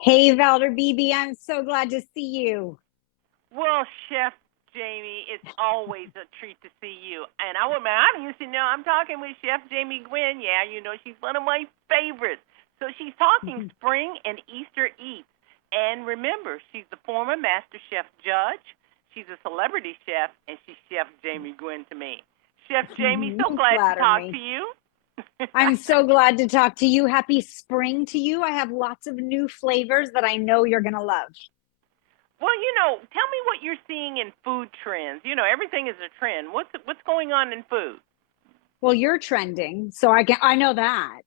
Hey, Valder BB, I'm so glad to see you. Well, Chef Jamie, it's always a treat to see you. And I'm used to know I'm talking with Chef Jamie Gwen. Yeah, she's one of my favorites. So she's talking spring and Easter eats. And remember, she's the former Master Chef judge. She's a celebrity chef, and she's Chef Jamie Gwen to me. Chef Jamie, so You glad to flatter talk to me. you. I'm so glad to talk to you. Happy spring to you. I have lots of new flavors that I know you're going to love. Well, tell me what you're seeing in food trends. Everything is a trend. What's going on in food? Well, you're trending, so I know that.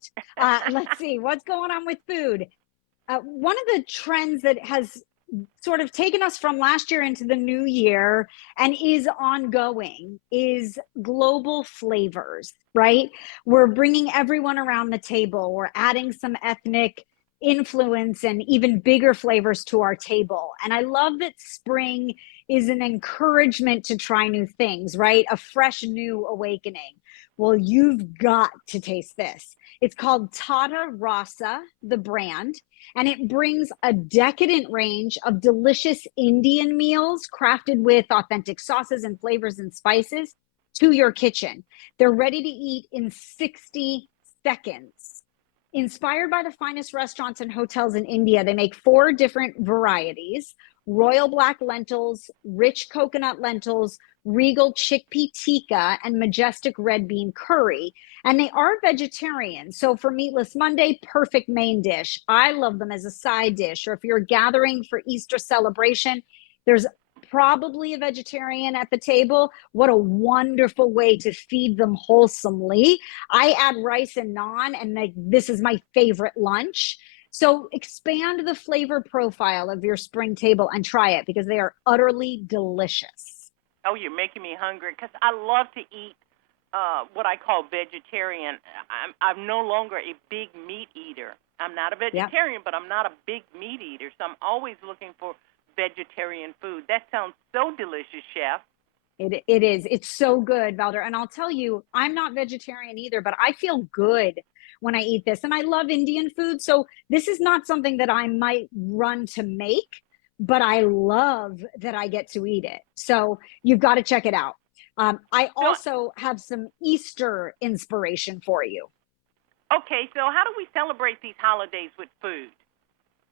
Let's see what's going on with food. One of the trends that has sort of taken us from last year into the new year and is ongoing is global flavors, right? We're bringing everyone around the table. We're adding some ethnic influence and even bigger flavors to our table. And I love that spring is an encouragement to try new things, right? A fresh new awakening. Well, you've got to taste this. It's called Tata Rasa, the brand, and it brings a decadent range of delicious Indian meals crafted with authentic sauces and flavors and spices to your kitchen. They're ready to eat in 60 seconds. Inspired by the finest restaurants and hotels in India, they make four different varieties: royal black lentils, rich coconut lentils, regal chickpea tikka, and majestic red bean curry. And they are vegetarian. So for Meatless Monday, perfect main dish. I love them as a side dish. Or if you're gathering for Easter celebration, there's probably a vegetarian at the table. What a wonderful way to feed them wholesomely. I add rice and naan, and this is my favorite lunch. So expand the flavor profile of your spring table and try it because they are utterly delicious. Oh, you're making me hungry because I love to eat what I call vegetarian. I'm no longer a big meat eater. I'm not a Yep. vegetarian, but I'm not a big meat eater, so I'm always looking for vegetarian food. That sounds so delicious, chef. It is. It's so good, Valder. And I'll tell you, I'm not vegetarian either, but I feel good when I eat this. And I love Indian food. So this is not something that I might run to make, but I love that I get to eat it. So you've got to check it out. I So, also have some Easter inspiration for you. okay, so how do we celebrate these holidays with food?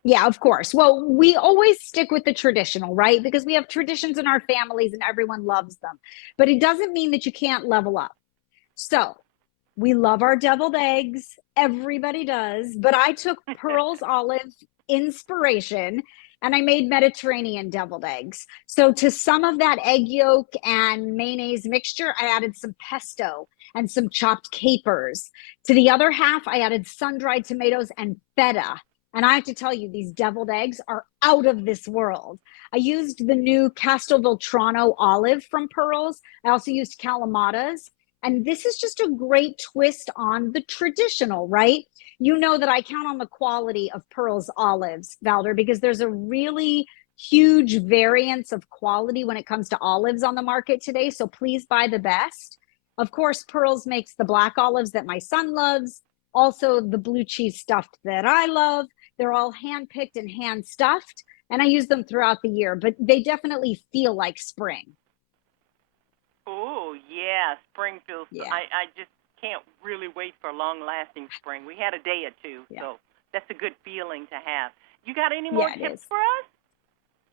Yeah, of course. Well, we always stick with the traditional, right? Because we have traditions in our families and everyone loves them. But it doesn't mean that you can't level up. So we love our deviled eggs. Everybody does. But I took Pearl's Olive inspiration and I made Mediterranean deviled eggs. So to some of that egg yolk and mayonnaise mixture, I added some pesto and some chopped capers. To the other half, I added sun-dried tomatoes and feta. And I have to tell you, these deviled eggs are out of this world. I used the new Castelvoltrano olive from Pearls. I also used Calamatas. And this is just a great twist on the traditional, right? You know that I count on the quality of Pearl's olives, Valder, because there's a really huge variance of quality when it comes to olives on the market today. So please buy the best. Of course, Pearls makes the black olives that my son loves, also the blue cheese stuffed that I love. They're all hand picked and hand stuffed, and I use them throughout the year, but they definitely feel like spring. Oh, yeah, spring feels. Yeah, I just can't really wait for long lasting spring. We had a day or two, yeah, so that's a good feeling to have. You got any more yeah, it tips is. for us?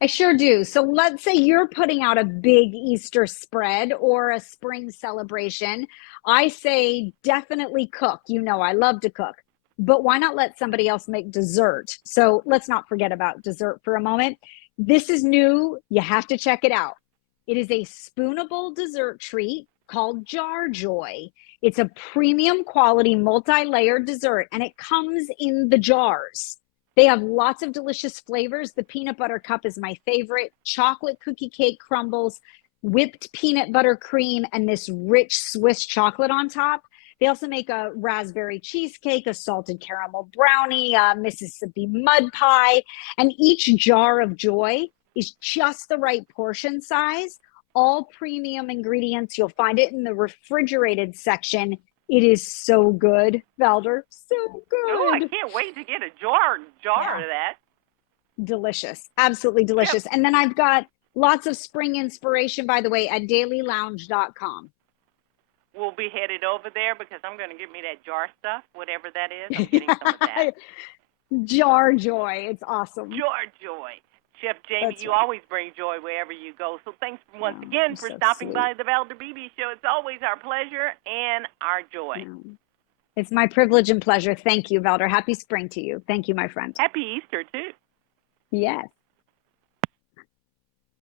I sure do. So let's say you're putting out a big Easter spread or a spring celebration. I say definitely cook. You know, I love to cook, but why not let somebody else make dessert? So let's not forget about dessert for a moment. This is new. You have to check it out. It is a spoonable dessert treat called Jar Joy. It's a premium quality multi layered dessert and it comes in the jars. They have lots of delicious flavors. The peanut butter cup is my favorite. Chocolate cookie cake crumbles, whipped peanut butter cream, and this rich Swiss chocolate on top. They also make a raspberry cheesecake, a salted caramel brownie, a Mississippi mud pie, and each jar of joy is just the right portion size. All premium ingredients. You'll find it in the refrigerated section. It is so good, Valder. So Oh, I good. can't wait to get a jar Yeah. of that. Delicious. Absolutely delicious. Yep. And then I've got lots of spring inspiration, by the way, at dailylounge.com. We'll be headed over there because I'm going to get me that jar stuff, whatever that is. I'm getting some of that. Jar joy. It's awesome. Jar joy. Chef Jamie, That's you right. always bring joy wherever you go. So thanks once Oh, again you're for so stopping sweet. by the Valder Beebe Show. It's always our pleasure and our joy. Yeah. It's my privilege and pleasure. Thank you, Valder. Happy spring to you. Thank you, my friend. Happy Easter, too. Yes.